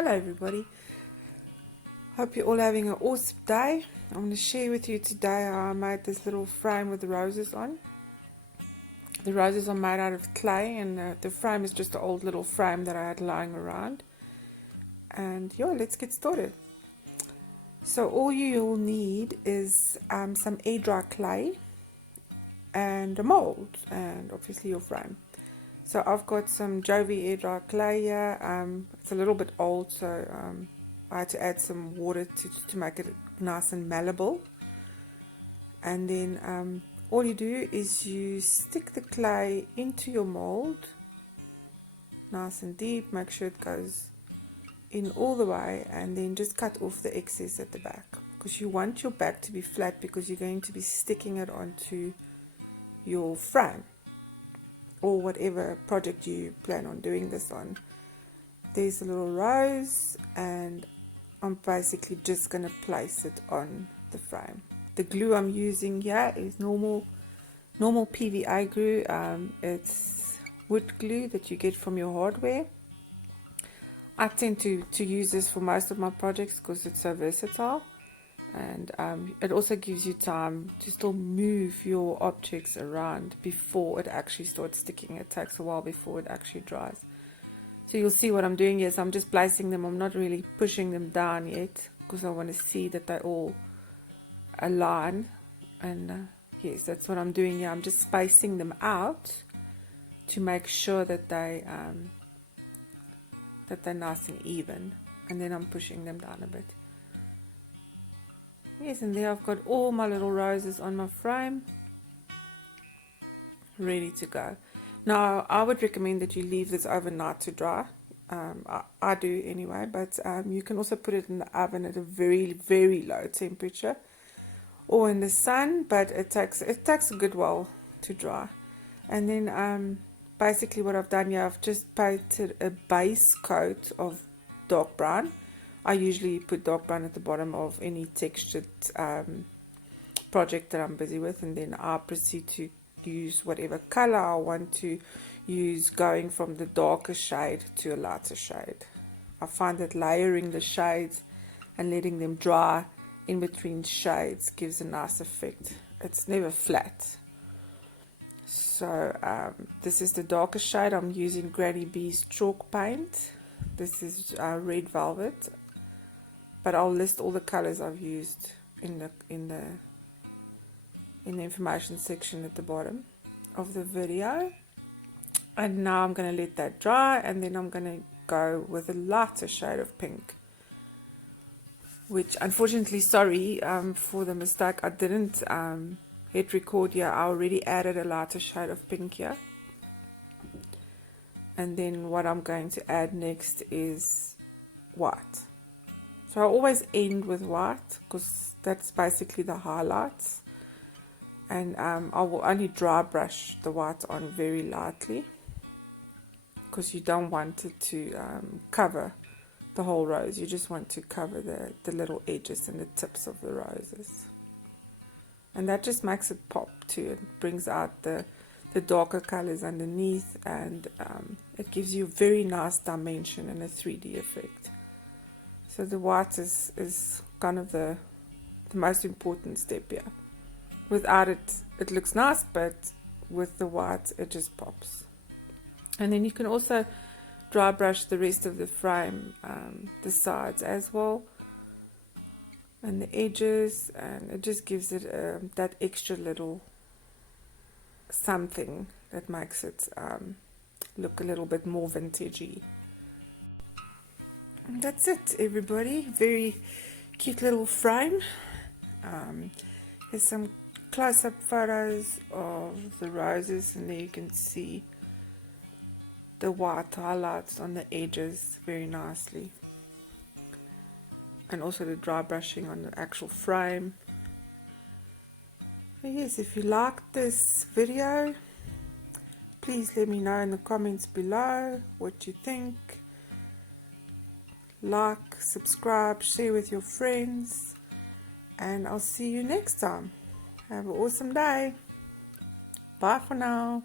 Hello everybody, hope you're all having an awesome day. I'm going to share with you today how I made this little frame with the roses on. The roses are made out of clay and the frame is just an old little frame that I had lying around. And yeah, let's get started. So all you'll need is some air dry clay and a mold and obviously your frame. So I've got some Jovi air dry clay here. It's a little bit old, so I had to add some water to make it nice and malleable. And then all you do is you stick the clay into your mold, nice and deep, make sure it goes in all the way, and then just cut off the excess at the back, because you want your back to be flat because you're going to be sticking it onto your frame or whatever project you plan on doing this on. There's a little rose and I'm basically just going to place it on the frame. The glue I'm using here is normal PVA glue. It's wood glue that you get from your hardware. I tend to use this for most of my projects because it's so versatile, and it also gives you time to still move your objects around before it actually starts sticking. It takes a while before it actually dries. So you'll see what I'm doing here is I'm just placing them. I'm not really pushing them down yet because I want to see that they all align. And yes, that's what I'm doing here. I'm just spacing them out to make sure that they're nice and even, and then I'm pushing them down a bit. Yes, and there I've got all my little roses on my frame ready to go. Now I would recommend that you leave this overnight to dry. I do anyway, but you can also put it in the oven at a very low temperature or in the sun, but it takes a good while to dry. And then basically what I've done here, I've just painted a base coat of dark brown. I usually put dark brown at the bottom of any textured project that I'm busy with, and then I proceed to use whatever color I want to use, going from the darker shade to a lighter shade. I find that layering the shades and letting them dry in between shades gives a nice effect. It's never flat. So this is the darker shade. I'm using Granny B's chalk paint. This is red velvet, but I'll list all the colors I've used in the information section at the bottom of the video. And now I'm going to let that dry, and then I'm going to go with a lighter shade of pink, which unfortunately, sorry for the mistake, I didn't hit record here. I already added a lighter shade of pink here. And then what I'm going to add next is white. So I always end with white because that's basically the highlights. And I will only dry brush the white on very lightly because you don't want it to cover the whole rose. You just want to cover the little edges and the tips of the roses. And that just makes it pop too. It brings out the darker colors underneath, and it gives you a very nice dimension and a 3D effect. So the white is kind of the most important step here. Without it, it looks nice, but with the white, it just pops. And then you can also dry brush the rest of the frame, the sides as well, and the edges, and it just gives it that extra little something that makes it look a little bit more vintagey. And that's it, everybody. Very cute little frame. Here's some close-up photos of the roses, and there you can see the white highlights on the edges very nicely, and also the dry brushing on the actual frame. Yes, if you liked this video, please let me know in the comments below what you think. Like, subscribe, share with your friends, and I'll see you next time. Have an awesome day. Bye for now.